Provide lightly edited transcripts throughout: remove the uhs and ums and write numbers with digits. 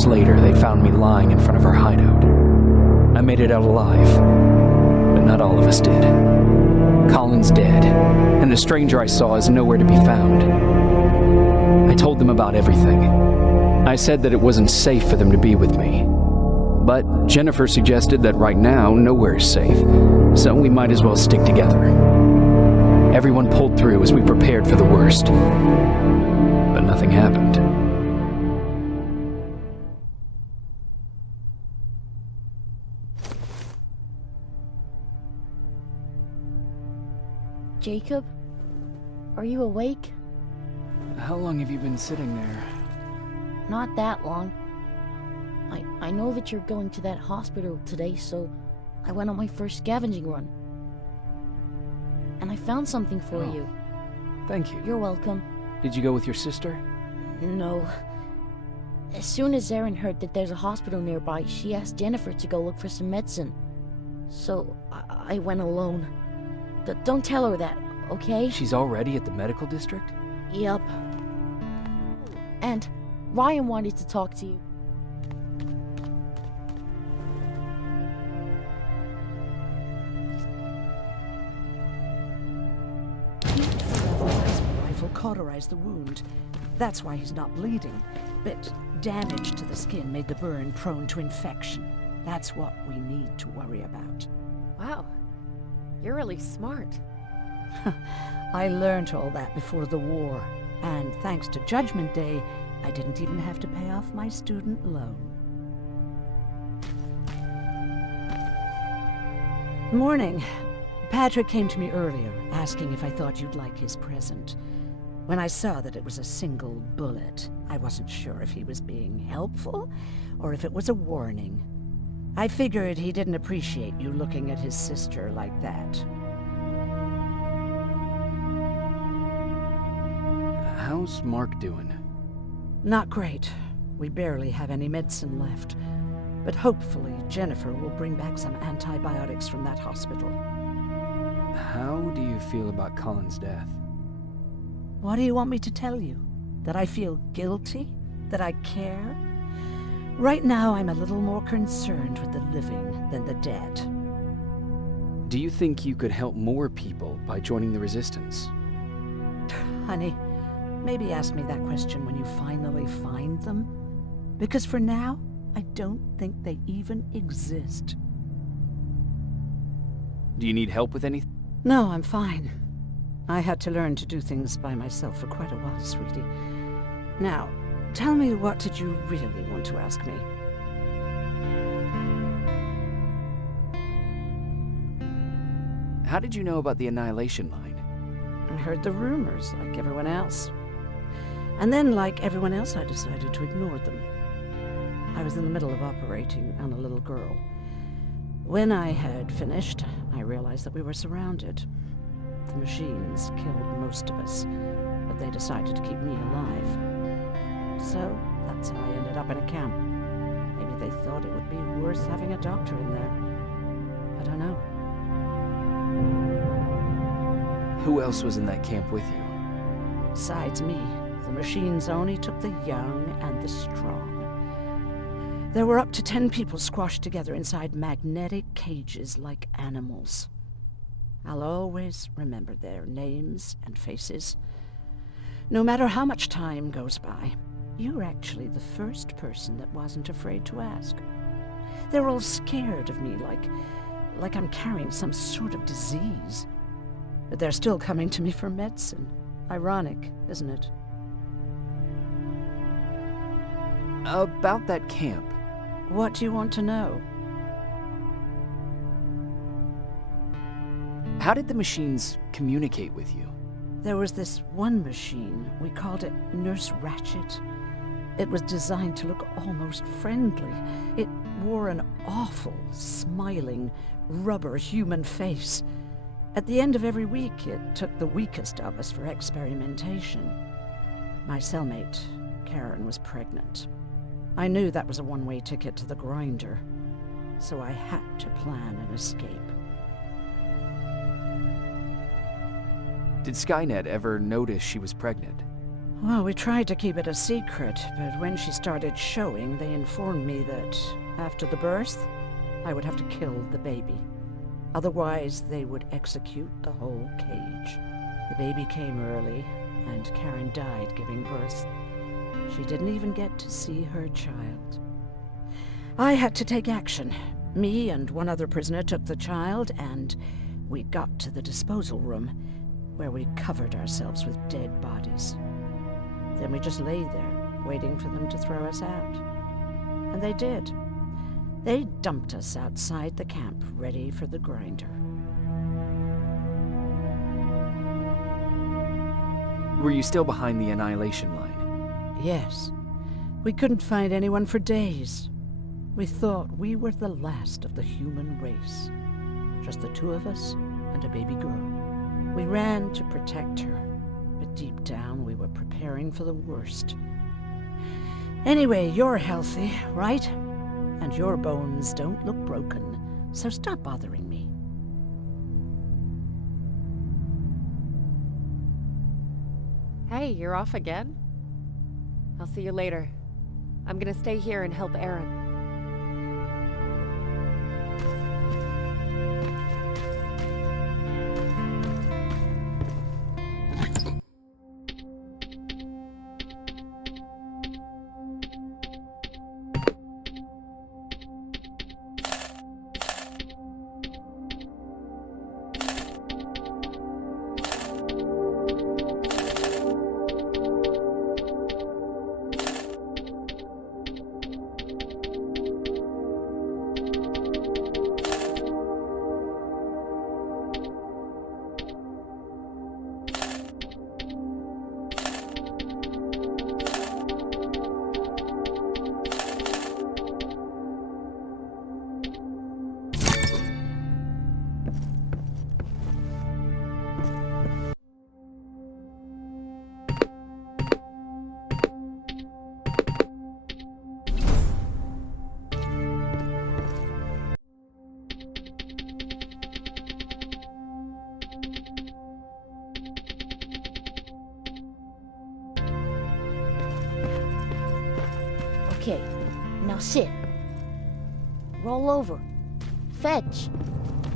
hours later, they found me lying in front of our hideout. I made it out alive, but not all of us did. Colin's dead, and the stranger I saw is nowhere to be found. I told them about everything. I said that it wasn't safe for them to be with me. But Jennifer suggested that right now, nowhere is safe, so we might as well stick together. Everyone pulled through as we prepared for the worst, but nothing happened. Jacob? Are you awake? How long have you been sitting there? Not that long. I know that you're going to that hospital today, so I went on my first scavenging run. And I found something for you. Thank you. You're welcome. Did you go with your sister? No. As soon as Erin heard that there's a hospital nearby, she asked Jennifer to go look for some medicine. So I went alone. Don't tell her that, okay? She's already at the medical district? Yup. And Ryan wanted to talk to you. Rifle cauterized the wound. That's why he's not bleeding. But damage to the skin made the burn prone to infection. That's what we need to worry about. Wow. You're really smart. I learned all that before the war. And thanks to Judgment Day, I didn't even have to pay off my student loan. Morning. Patrick came to me earlier, asking if I thought you'd like his present. When I saw that it was a single bullet, I wasn't sure if he was being helpful or if it was a warning. I figured he didn't appreciate you looking at his sister like that. How's Mark doing? Not great. We barely have any medicine left. But hopefully Jennifer will bring back some antibiotics from that hospital. How do you feel about Colin's death? What do you want me to tell you? That I feel guilty? That I care? Right now, I'm a little more concerned with the living than the dead. Do you think you could help more people by joining the Resistance? Honey, maybe ask me that question when you finally find them. Because for now, I don't think they even exist. Do you need help with anything? No, I'm fine. I had to learn to do things by myself for quite a while, sweetie. Now, tell me, what did you really want to ask me? How did you know about the Annihilation Line? I heard the rumors, like everyone else. And then, like everyone else, I decided to ignore them. I was in the middle of operating on a little girl. When I had finished, I realized that we were surrounded. The machines killed most of us, but they decided to keep me alive. So, that's how I ended up in a camp. Maybe they thought it would be worth having a doctor in there. I don't know. Who else was in that camp with you? Besides me, the machines only took the young and the strong. There were up to 10 people squashed together inside magnetic cages like animals. I'll always remember their names and faces. No matter how much time goes by, you're actually the first person that wasn't afraid to ask. They're all scared of me, like I'm carrying some sort of disease. But they're still coming to me for medicine. Ironic, isn't it? About that camp. What do you want to know? How did the machines communicate with you? There was this one machine, we called it Nurse Ratchet. It was designed to look almost friendly. It wore an awful, smiling, rubber human face. At the end of every week, it took the weakest of us for experimentation. My cellmate, Karen, was pregnant. I knew that was a one-way ticket to the grinder, so I had to plan an escape. Did Skynet ever notice she was pregnant? Well, we tried to keep it a secret, but when she started showing, they informed me that after the birth, I would have to kill the baby. Otherwise, they would execute the whole cage. The baby came early, and Karen died giving birth. She didn't even get to see her child. I had to take action. Me and one other prisoner took the child, and we got to the disposal room, where we covered ourselves with dead bodies. Then we just lay there, waiting for them to throw us out. And they did. They dumped us outside the camp, ready for the grinder. Were you still behind the annihilation line? Yes. We couldn't find anyone for days. We thought we were the last of the human race. Just the two of us and a baby girl. We ran to protect her, but deep down we were preparing for the worst. Anyway, you're healthy, right? And your bones don't look broken, so stop bothering me. Hey, you're off again? I'll see you later. I'm gonna stay here and help Aaron. Okay, now sit. Roll over. Fetch.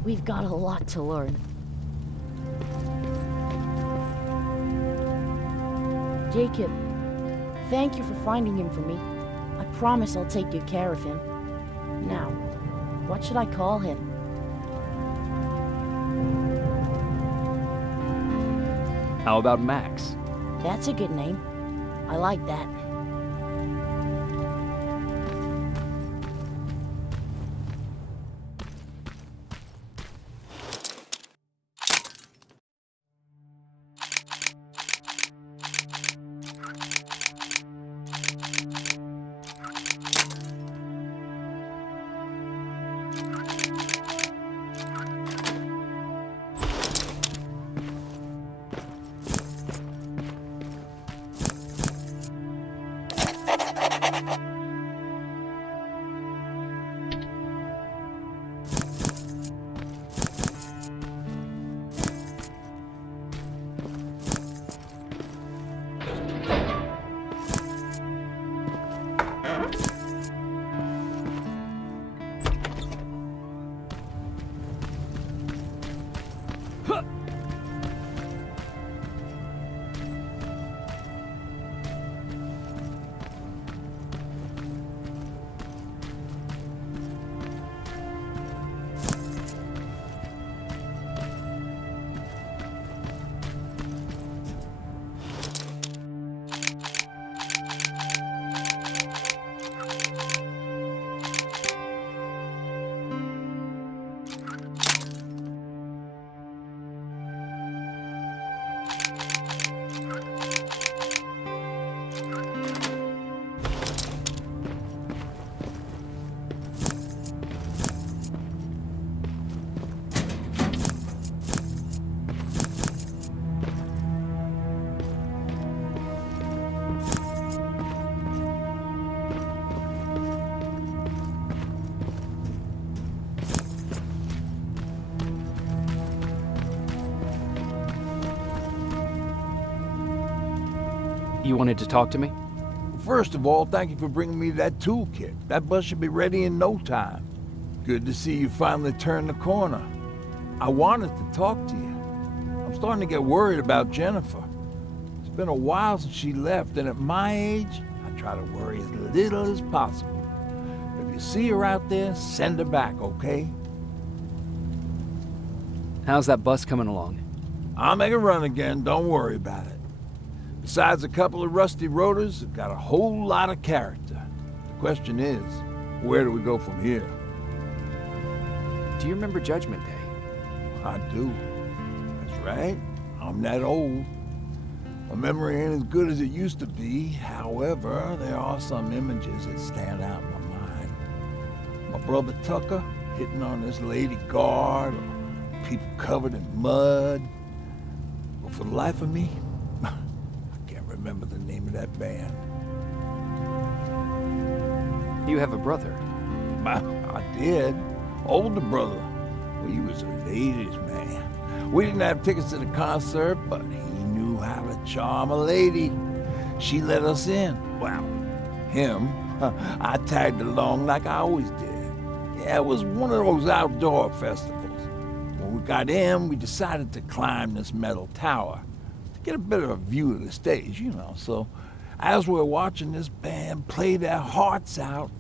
We've got a lot to learn. Jacob, thank you for finding him for me. I promise I'll take good care of him. Now, what should I call him? How about Max? That's a good name. I like that. You wanted to talk to me? First of all, thank you for bringing me that toolkit. That bus should be ready in no time. Good to see you finally turned the corner. I wanted to talk to you. I'm starting to get worried about Jennifer. It's been a while since she left, and at my age, I try to worry as little as possible. If you see her out there, send her back, okay? How's that bus coming along? I'll make a run again, don't worry about it. Besides a couple of rusty rotors, it's got a whole lot of character. The question is, where do we go from here? Do you remember Judgment Day? I do. That's right. I'm that old. My memory ain't as good as it used to be. However, there are some images that stand out in my mind. My brother Tucker hitting on this lady guard, or people covered in mud. But for the life of me, I can't remember the name of that band. You have a brother. I did. Older brother. Well, he was a ladies' man. We didn't have tickets to the concert, but he knew how to charm a lady. She let us in. Well, him. I tagged along like I always did. Yeah, it was one of those outdoor festivals. When we got in, we decided to climb this metal tower to get a better view of the stage, you know. So as we're watching this band play their hearts out,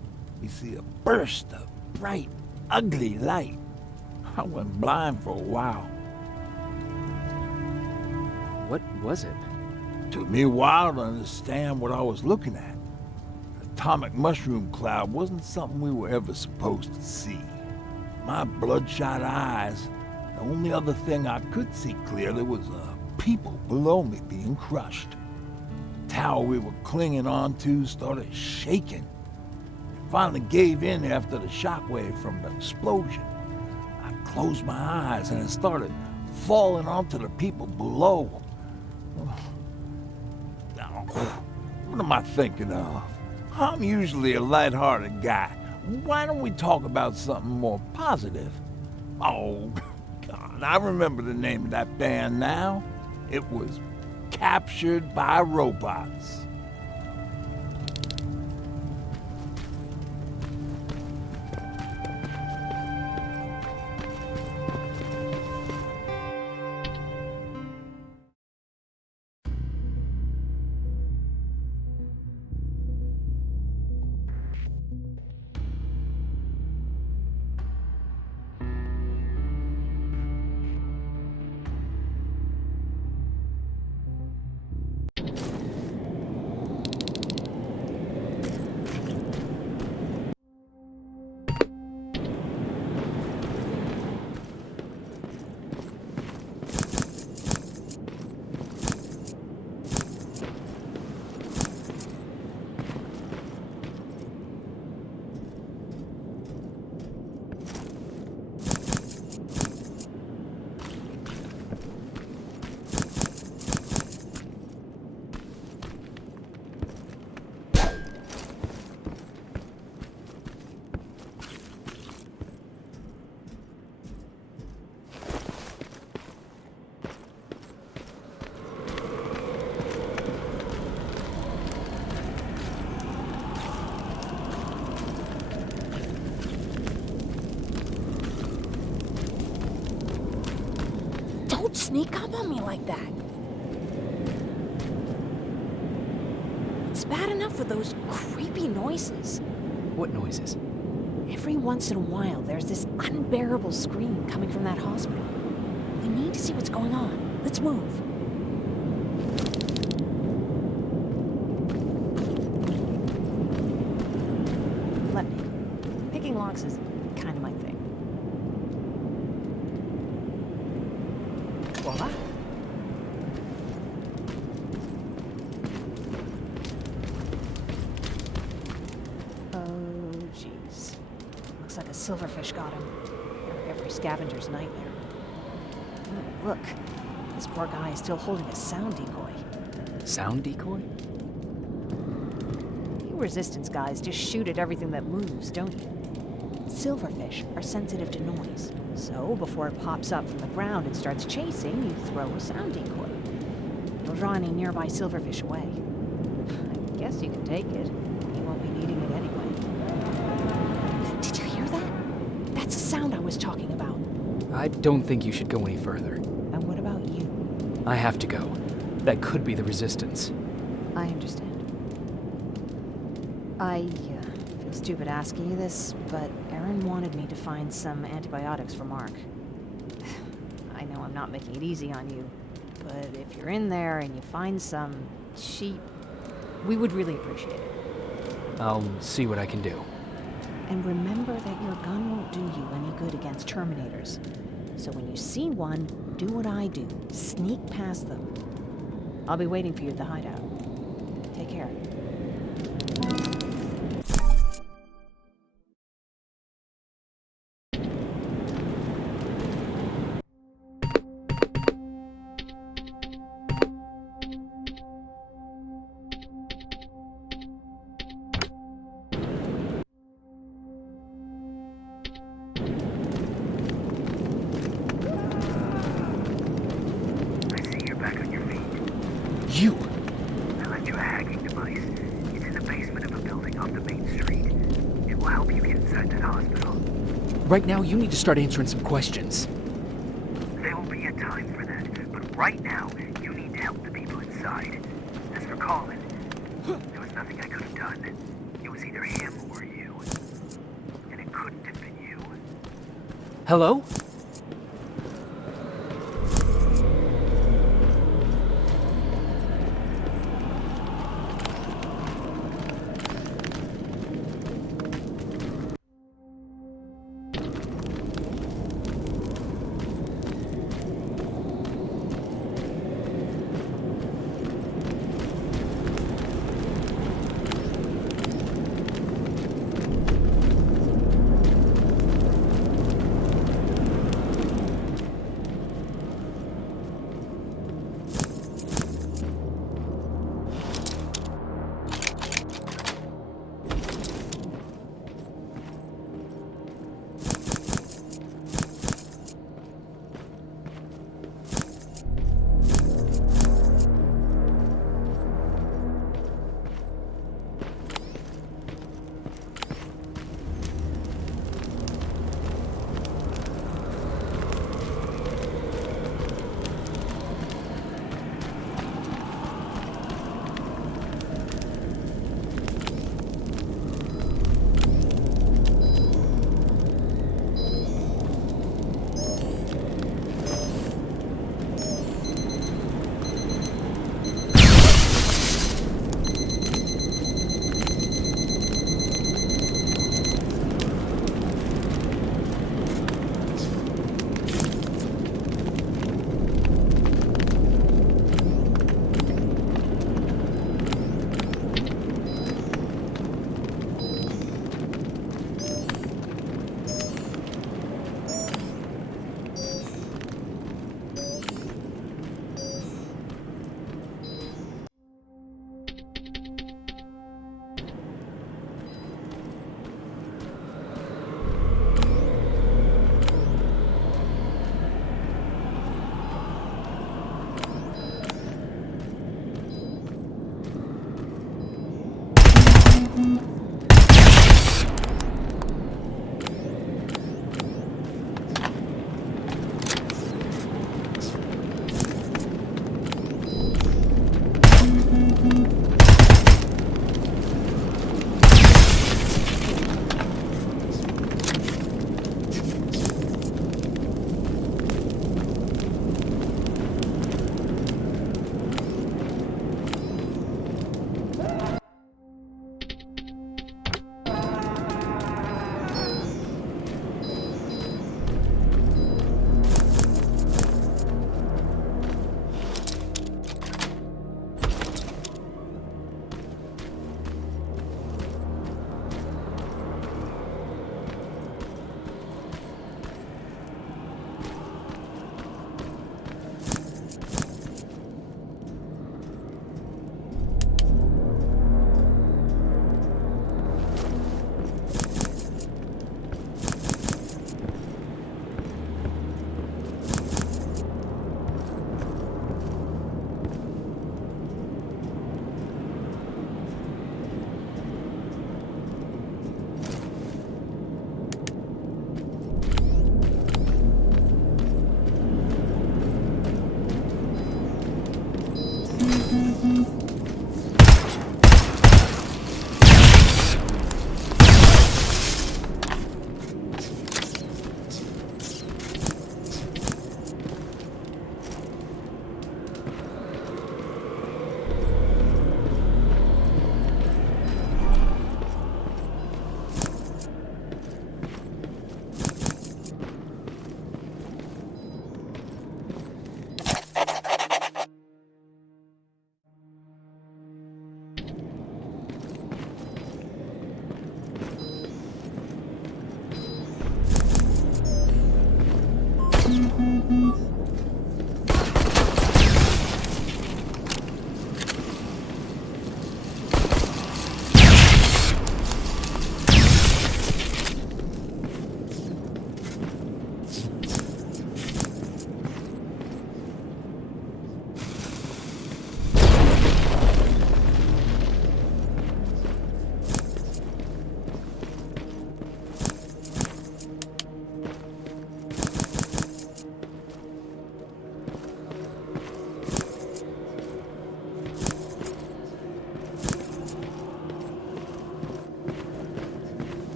we see a burst of bright, ugly light. I went blind for a while. What was it? Took me a while to understand what I was looking at. The atomic mushroom cloud wasn't something we were ever supposed to see. My bloodshot eyes, the only other thing I could see clearly was people below me being crushed. The tower we were clinging onto started shaking. It finally gave in after the shockwave from the explosion. I closed my eyes and it started falling onto the people below. What am I thinking of? I'm usually a lighthearted guy. Why don't we talk about something more positive? Oh, God, I remember the name of that band now. It was Captured by Robots. Don't sneak up on me like that. It's bad enough with those creepy noises. What noises? Every once in a while, there's this unbearable scream coming from that hospital. We need to see what's going on. Let's move. Let me. Picking locks is kind of my thing. Voila. Oh, jeez. Looks like a silverfish got him. They're every scavenger's nightmare. Ooh, look. This poor guy is still holding a sound decoy. Sound decoy? You resistance guys just shoot at everything that moves, don't you? Silverfish are sensitive to noise. So, before it pops up from the ground and starts chasing, you throw a sound decoy. It'll draw any nearby silverfish away. guess you can take it. You won't be needing it anyway. Did you hear that? That's the sound I was talking about. I don't think you should go any further. And what about you? I have to go. That could be the Resistance. I understand. I feel stupid asking you this, but Erin wanted me to find some antibiotics for Mark. I know I'm not making it easy on you, but if you're in there and you find some, we would really appreciate it. I'll see what I can do. And remember that your gun won't do you any good against Terminators. So when you see one, do what I do. Sneak past them. I'll be waiting for you at the hideout. Take care. You! I left you a hacking device. It's in the basement of a building off the main street. It will help you get inside that hospital. Right now, you need to start answering some questions. There will be a time for that, but right now, you need to help the people inside. As for Colin, there was nothing I could have done. It was either him or you. And it couldn't have been you. Hello?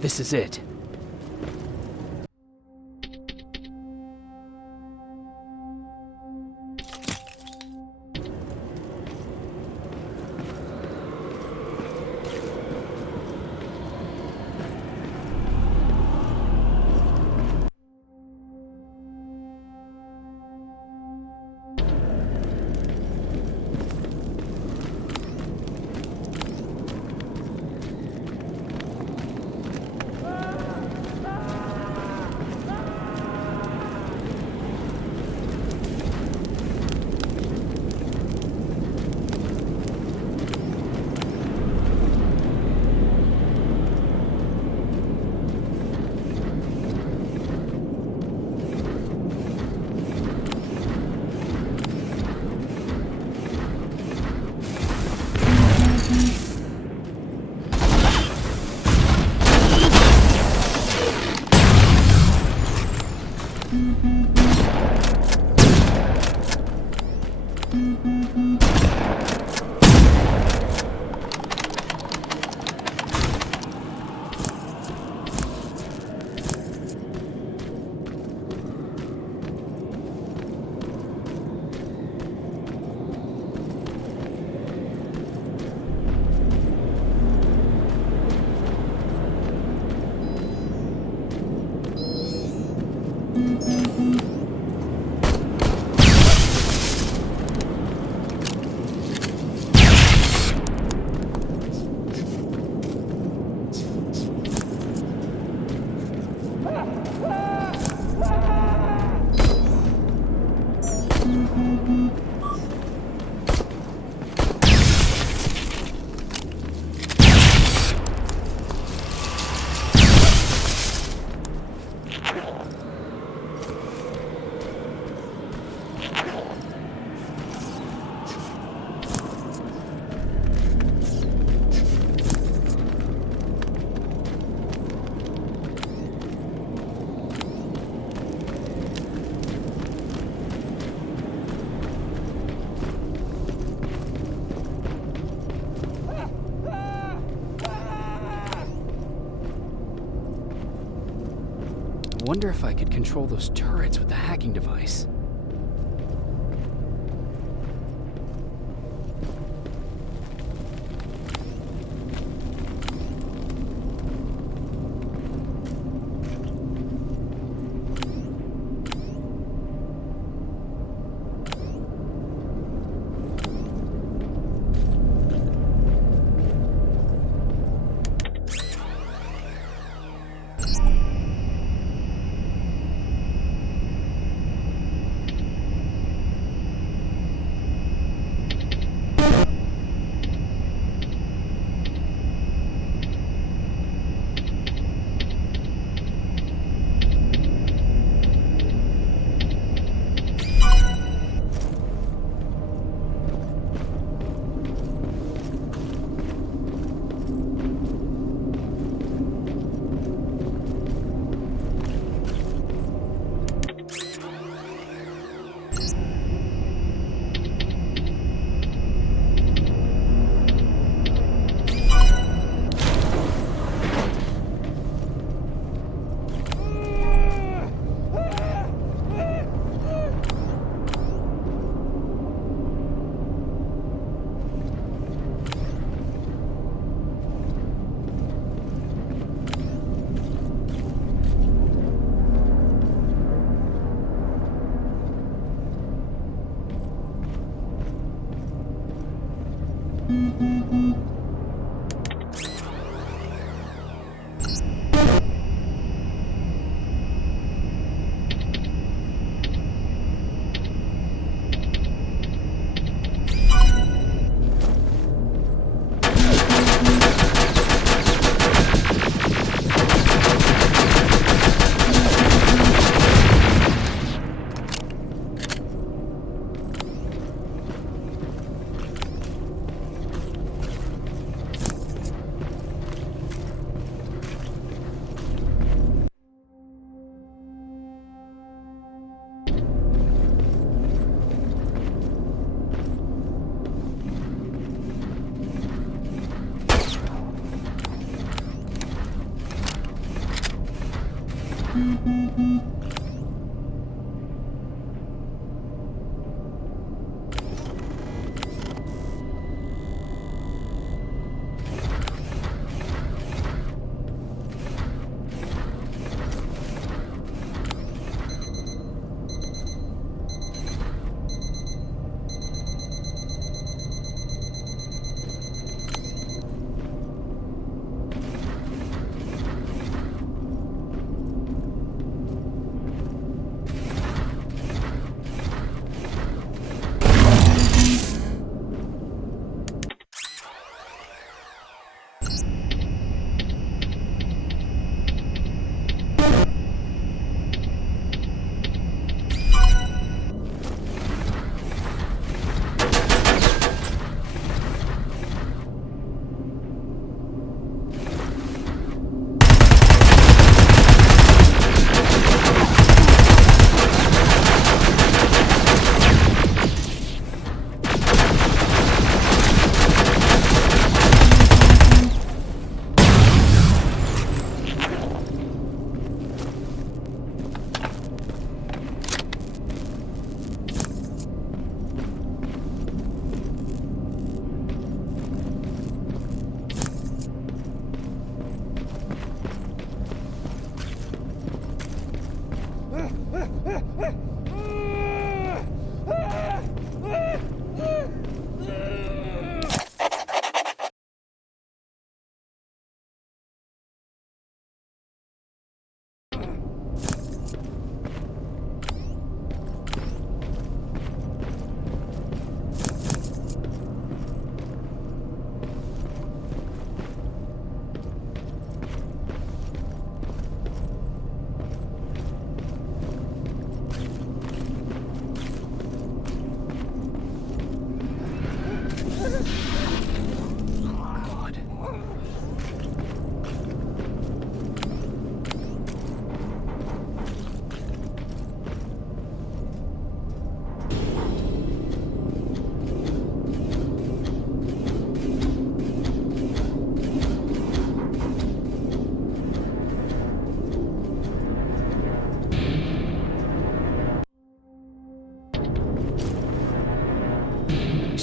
This is it. Wonder if I could control those turrets with the hacking device.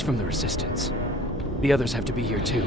From the Resistance. The others have to be here too.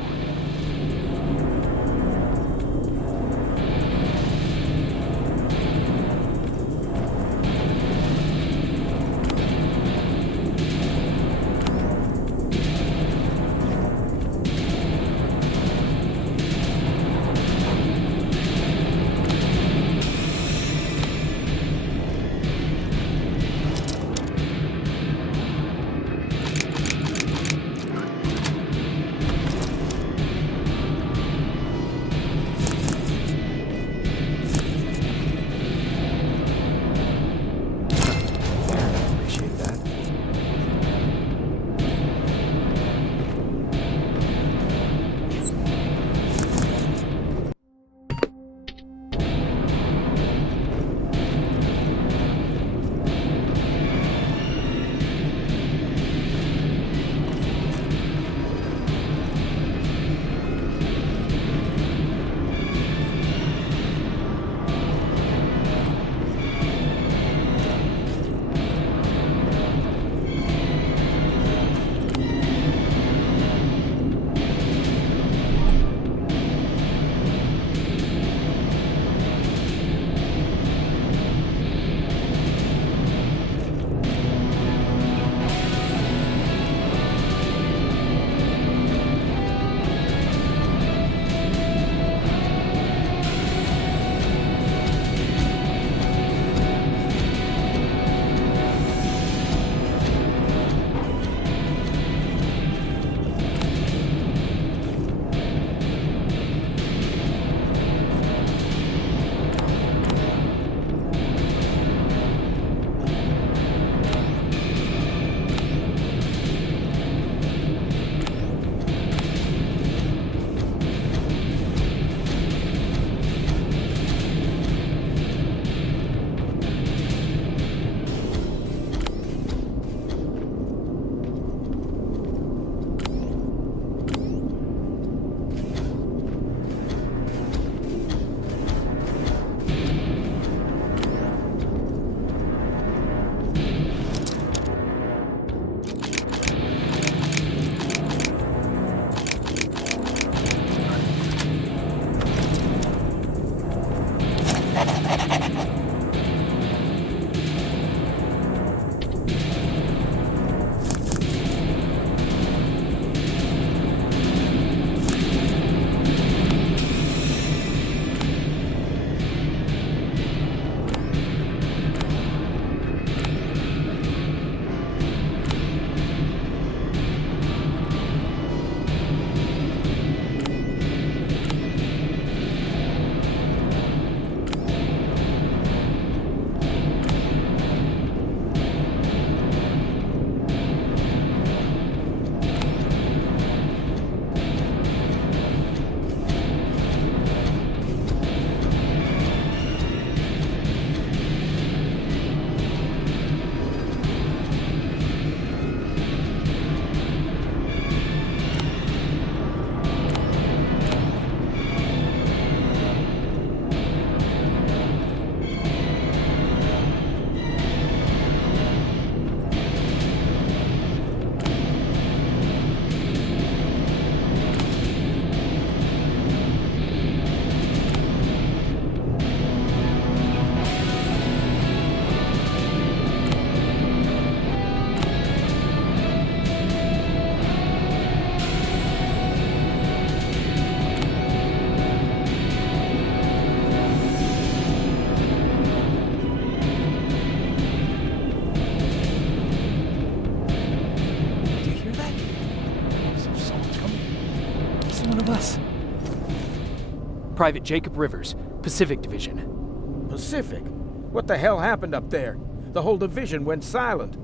Private Jacob Rivers, Pacific Division. Pacific? What the hell happened up there? The whole division went silent.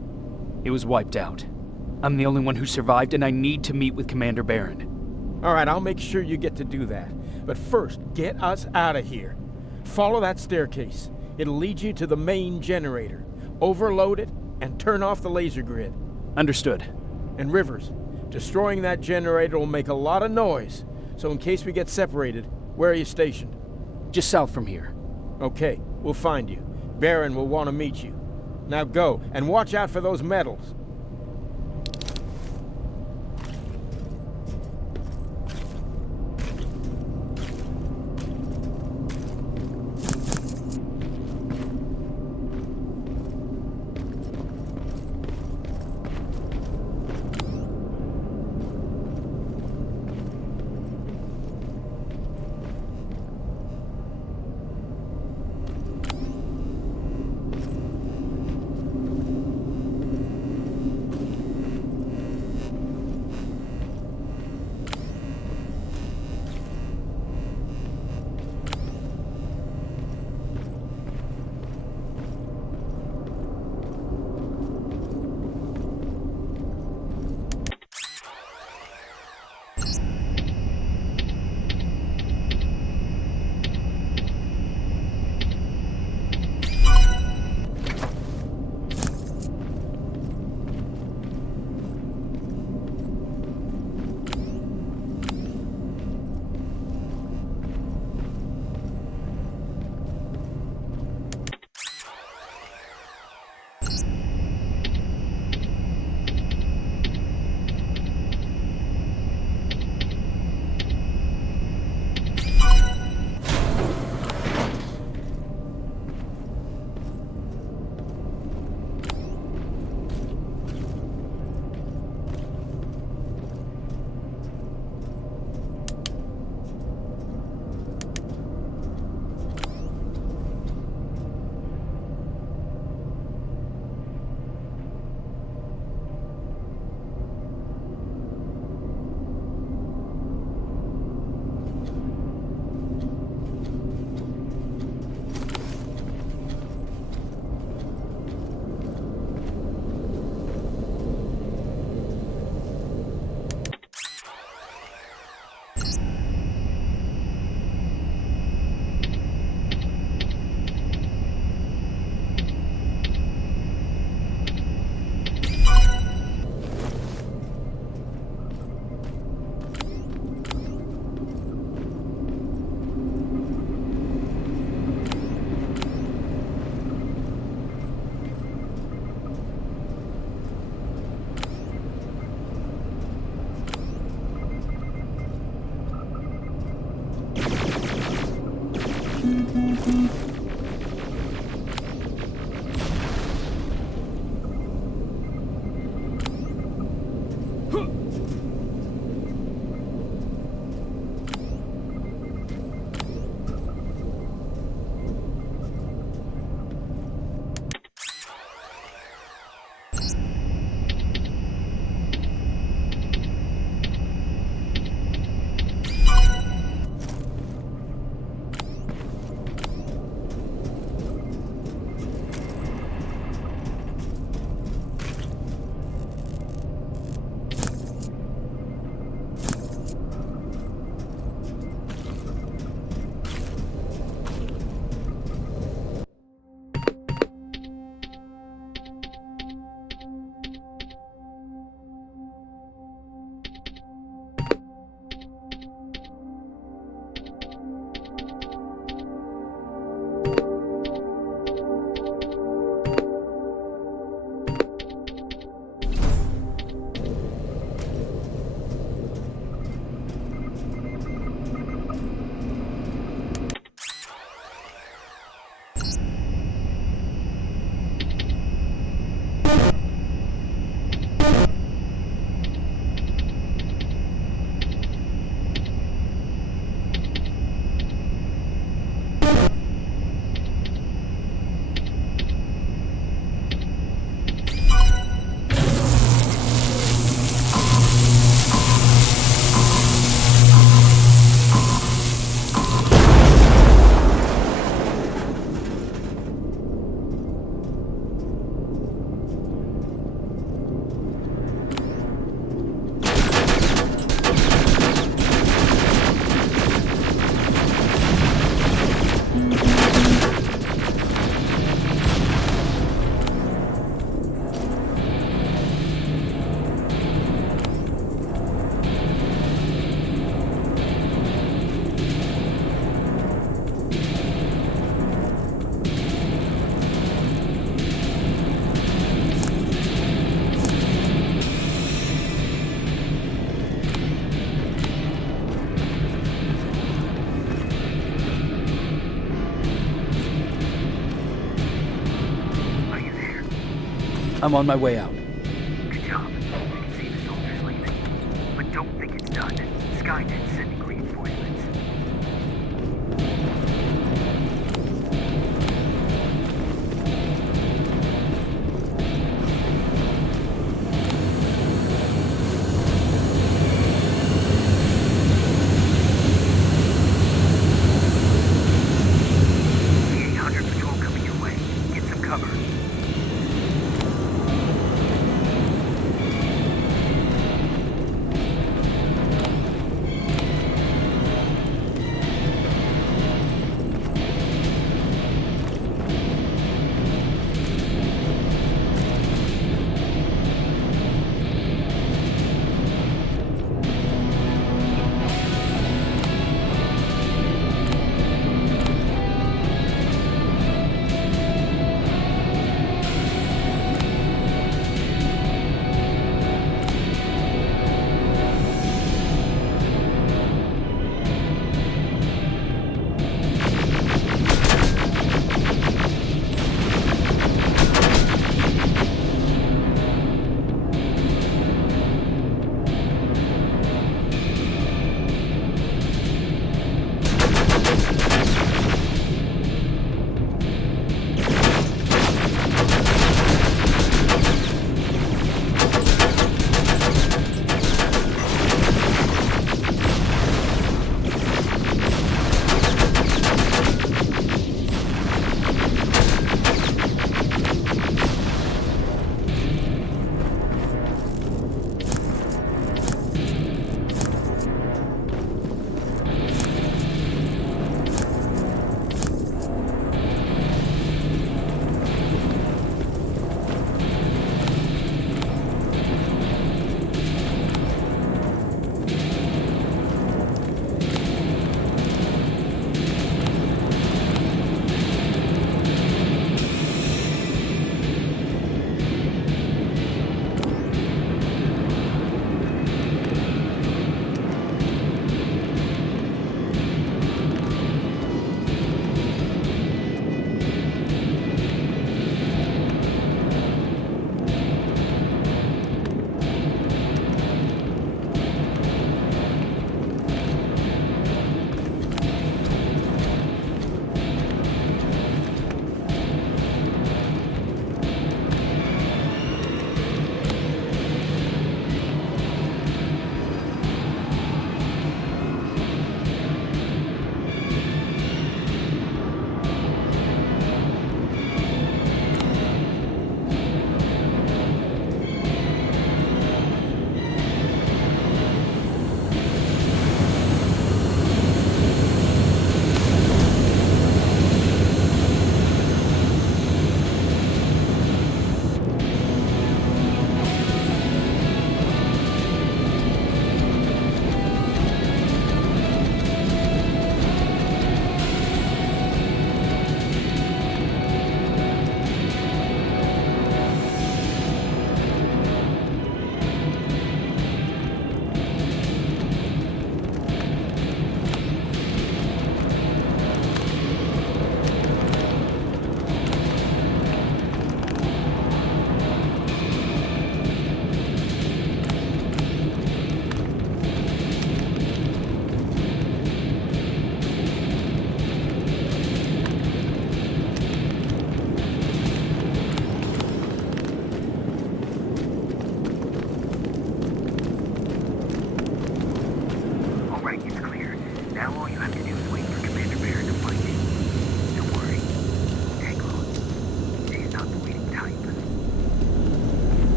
It was wiped out. I'm the only one who survived, and I need to meet with Commander Barron. All right, I'll make sure you get to do that. But first, get us out of here. Follow that staircase. It'll lead you to the main generator. Overload it and turn off the laser grid. Understood. And Rivers, destroying that generator will make a lot of noise. So in case we get separated, where are you stationed? Just south from here. Okay, we'll find you. Barron will want to meet you. Now go, and watch out for those medals. I'm on my way out. Good job. You can see the soldiers leaving. But don't think it's done. Skynet's sending reinforcements. The 800 patrol coming your way. Get some cover.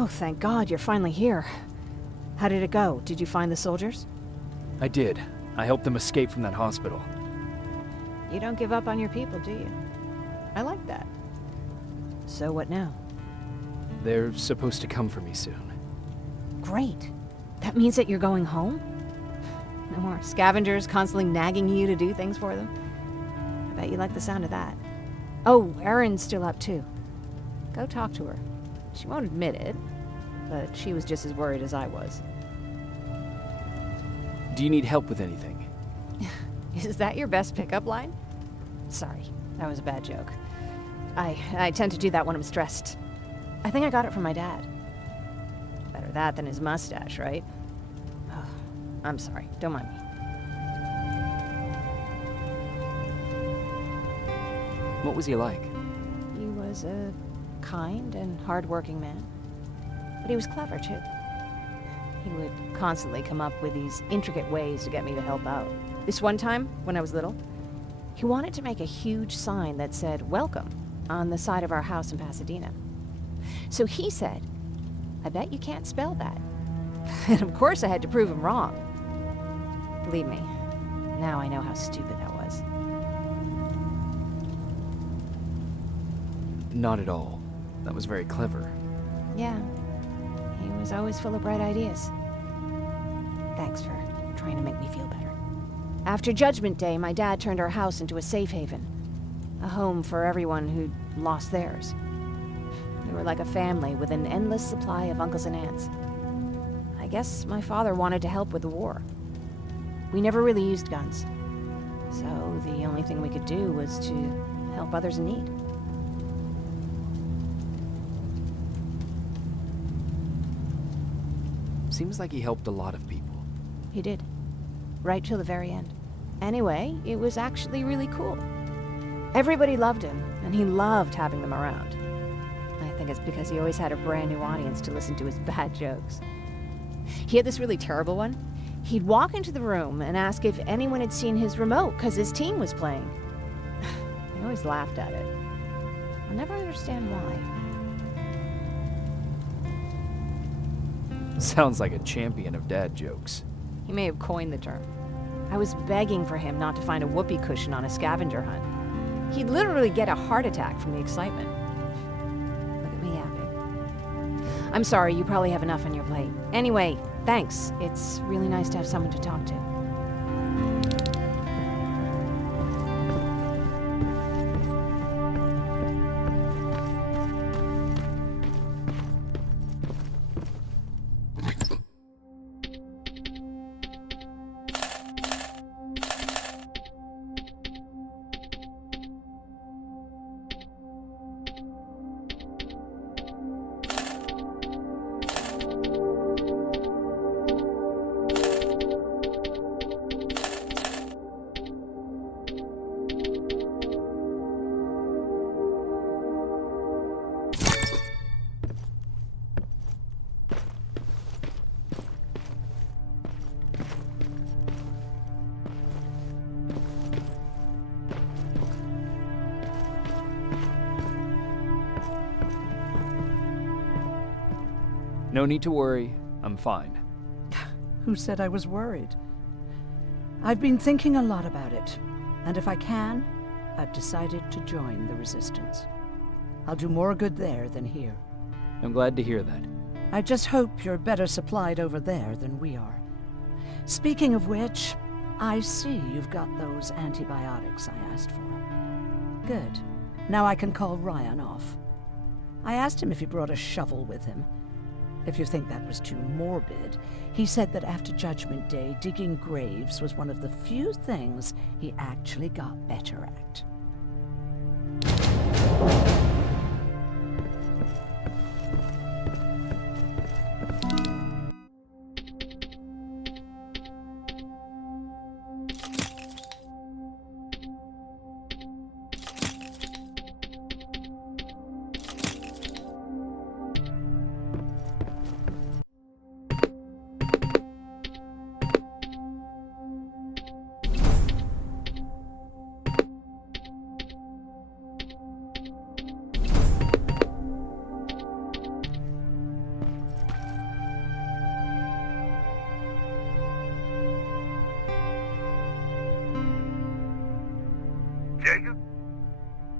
Oh, thank God you're finally here. How did it go? Did you find the soldiers? I did. I helped them escape from that hospital. You don't give up on your people, do you? I like that. So what now? They're supposed to come for me soon. Great. That means that you're going home? No more scavengers constantly nagging you to do things for them? I bet you like the sound of that. Oh, Erin's still up too. Go talk to her. She won't admit it, but she was just as worried as I was. Do you need help with anything? Is that your best pickup line? Sorry, that was a bad joke. I tend to do that when I'm stressed. I think I got it from my dad. Better that than his mustache, right? Oh, I'm sorry, don't mind me. What was he like? He was a kind and hard-working man. But he was clever, too. He would constantly come up with these intricate ways to get me to help out. This one time, when I was little, he wanted to make a huge sign that said, "Welcome," on the side of our house in Pasadena. So he said, "I bet you can't spell that." And of course I had to prove him wrong. Believe me, now I know how stupid that was. Not at all. That was very clever. Yeah, he was always full of bright ideas. Thanks for trying to make me feel better. After Judgment Day, my dad turned our house into a safe haven. A home for everyone who'd lost theirs. We were like a family with an endless supply of uncles and aunts. I guess my father wanted to help with the war. We never really used guns. So the only thing we could do was to help others in need. Seems like he helped a lot of people. He did. Right till the very end. Anyway, it was actually really cool. Everybody loved him, and he loved having them around. I think it's because he always had a brand new audience to listen to his bad jokes. He had this really terrible one. He'd walk into the room and ask if anyone had seen his remote because his team was playing. I always laughed at it. I'll never understand why. Sounds like a champion of dad jokes. He may have coined the term. I was begging for him not to find a whoopee cushion on a scavenger hunt. He'd literally get a heart attack from the excitement. Look at me yapping. I'm sorry, you probably have enough on your plate. Anyway, thanks. It's really nice to have someone to talk to. No need to worry. I'm fine. Who said I was worried? I've been thinking a lot about it, and if I can, I've decided to join the Resistance. I'll do more good there than here. I'm glad to hear that. I just hope you're better supplied over there than we are. Speaking of which, I see you've got those antibiotics I asked for. Good. Now I can call Ryan off. I asked him if he brought a shovel with him. If you think that was too morbid, he said that after Judgment Day, digging graves was one of the few things he actually got better at.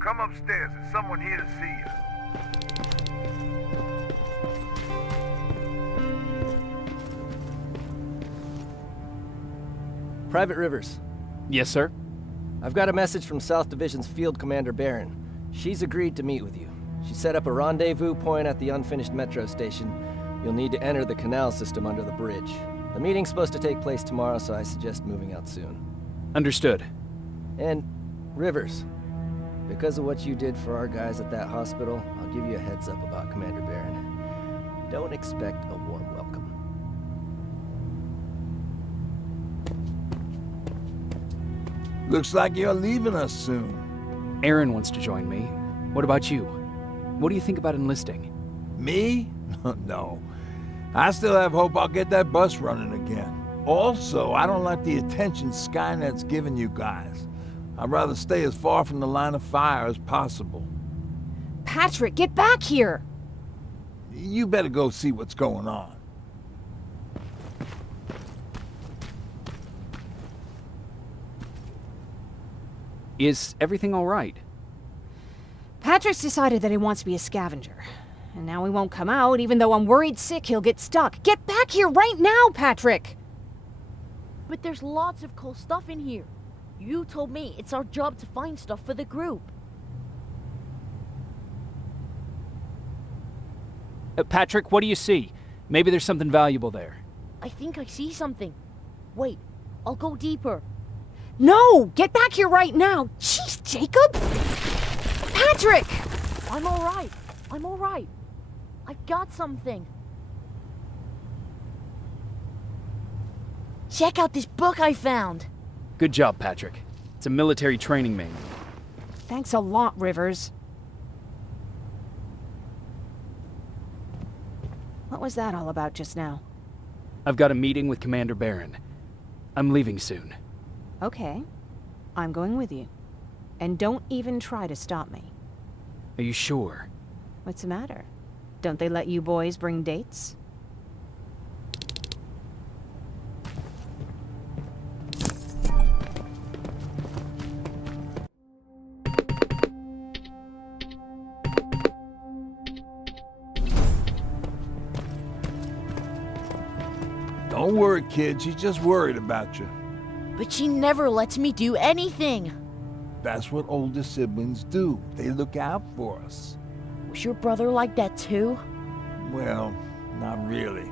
Come upstairs. There's someone here to see you. Private Rivers, Yes, sir? I've got a message from South Division's Field Commander Barron. She's agreed to meet with you. She set up a rendezvous point at the unfinished metro station. You'll need to enter the canal system under the bridge. The meeting's supposed to take place tomorrow, so I suggest moving out soon. Understood. And, Rivers, because of what you did for our guys at that hospital, I'll give you a heads up about Commander Barron. Don't expect a warm welcome. Looks like you're leaving us soon. Aaron wants to join me. What about you? What do you think about enlisting? Me? No. I still have hope I'll get that bus running again. Also, I don't like the attention Skynet's giving you guys. I'd rather stay as far from the line of fire as possible. Patrick, get back here! You better go see what's going on. Is everything all right? Patrick's decided that he wants to be a scavenger. And now he won't come out, even though I'm worried sick he'll get stuck. Get back here right now, Patrick! But there's lots of cool stuff in here. You told me it's our job to find stuff for the group. Patrick, what do you see? Maybe there's something valuable there. I think I see something. Wait, I'll go deeper. No! Get back here right now! Jeez, Jacob! Patrick! I'm alright. I'm alright. I've got something. Check out this book I found. Good job, Patrick. It's a military training manual. Thanks a lot, Rivers. What was that all about just now? I've got a meeting with Commander Barron. I'm leaving soon. Okay. I'm going with you. And don't even try to stop me. Are you sure? What's the matter? Don't they let you boys bring dates? Don't worry, kid. She's just worried about you. But she never lets me do anything. That's what older siblings do. They look out for us. Was your brother like that too? Well, not really.